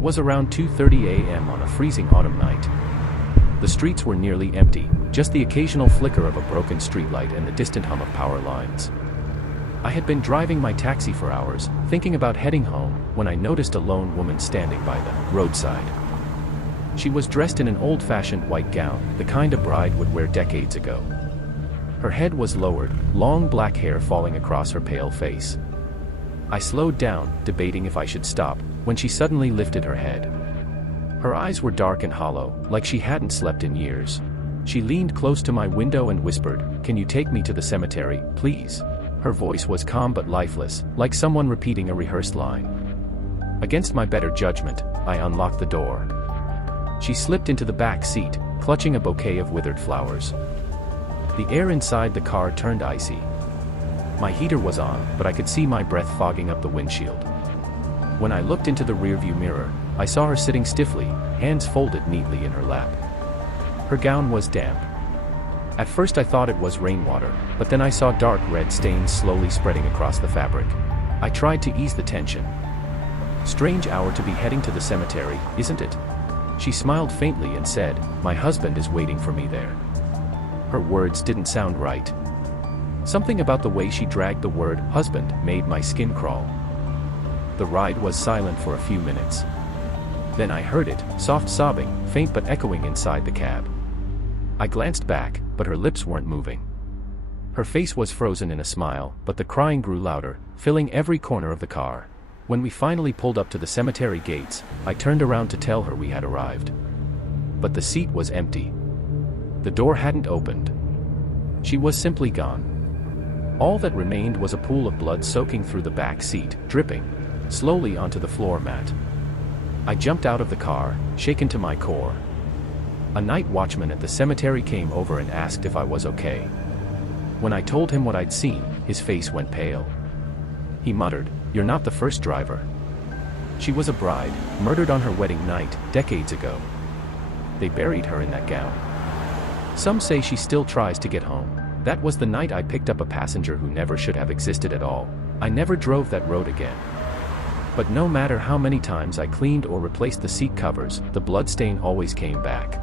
It was around 2:30 a.m. on a freezing autumn night. The streets were nearly empty, just the occasional flicker of a broken streetlight and the distant hum of power lines. I had been driving my taxi for hours, thinking about heading home, when I noticed a lone woman standing by the roadside. She was dressed in an old-fashioned white gown, the kind a bride would wear decades ago. Her head was lowered, long black hair falling across her pale face. I slowed down, debating if I should stop, when she suddenly lifted her head. Her eyes were dark and hollow, like she hadn't slept in years. She leaned close to my window and whispered, "Can you take me to the cemetery, please?" Her voice was calm but lifeless, like someone repeating a rehearsed line. Against my better judgment, I unlocked the door. She slipped into the back seat, clutching a bouquet of withered flowers. The air inside the car turned icy. My heater was on, but I could see my breath fogging up the windshield. When I looked into the rearview mirror, I saw her sitting stiffly, hands folded neatly in her lap. Her gown was damp. At first I thought it was rainwater, but then I saw dark red stains slowly spreading across the fabric. I tried to ease the tension. "Strange hour to be heading to the cemetery, isn't it?" She smiled faintly and said, "My husband is waiting for me there." Her words didn't sound right. Something about the way she dragged the word husband made my skin crawl. The ride was silent for a few minutes. Then I heard it, soft sobbing, faint but echoing inside the cab. I glanced back, but her lips weren't moving. Her face was frozen in a smile, but the crying grew louder, filling every corner of the car. When we finally pulled up to the cemetery gates, I turned around to tell her we had arrived. But the seat was empty. The door hadn't opened. She was simply gone. All that remained was a pool of blood soaking through the back seat, dripping slowly onto the floor mat. I jumped out of the car, shaken to my core. A night watchman at the cemetery came over and asked if I was okay. When I told him what I'd seen, his face went pale. He muttered, "You're not the first driver." She was a bride, murdered on her wedding night, decades ago. They buried her in that gown. Some say she still tries to get home. That was the night I picked up a passenger who never should have existed at all. I never drove that road again. But no matter how many times I cleaned or replaced the seat covers, the bloodstain always came back.